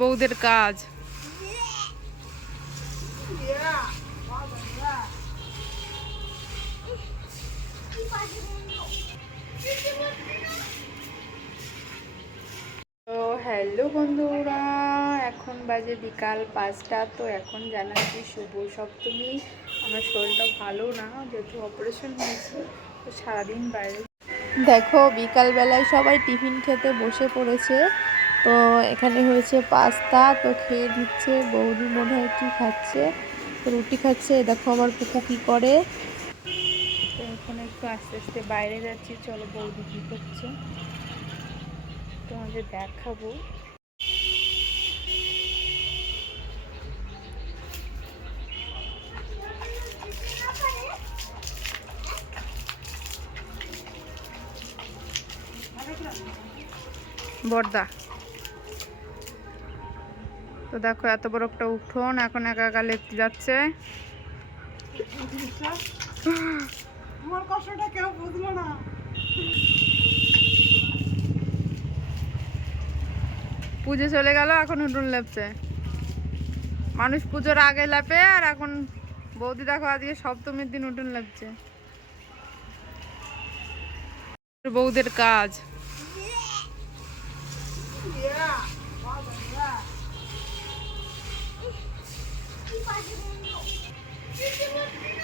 বউদের কাজ। তো হ্যালো বন্ধুরা এখন বাজে বিকাল পাঁচটা তো এখন জানাচ্ছি শুভ সপ্তমী। আমার শরীরটা ভালো না যেহেতু অপারেশন হয়েছে তো সারাদিন বাইরে দেখো বিকালবেলায় সবাই টিফিন খেতে বসে পড়েছে। তো এখানে হয়েছে পাস্তা তো খেয়ে দিচ্ছে বৌদি মনে হয় কি খাচ্ছে? তো রুটি খাচ্ছে দেখো আমার কুকু কি করে? তো এখন একটু আস্তে আস্তে বাইরে যাচ্ছি চলো বৌদি কী করছে? তোমাদের দেখাবো। বর্দা। তো দেখো এত বড় একটা উঠোন এখন একা একা লেপতে যাচ্ছে। আমার কষ্টটা কেউ বুঝলো না। পুজো চলে গেল এখন উঠোন লেপছে। মানুষ পুজোর আগে লেপে আর এখন বৌদি দেখো আজকে সপ্তমীর দিন উঠোন লেপছে। বৌদের কাজ। 发现没有？什么？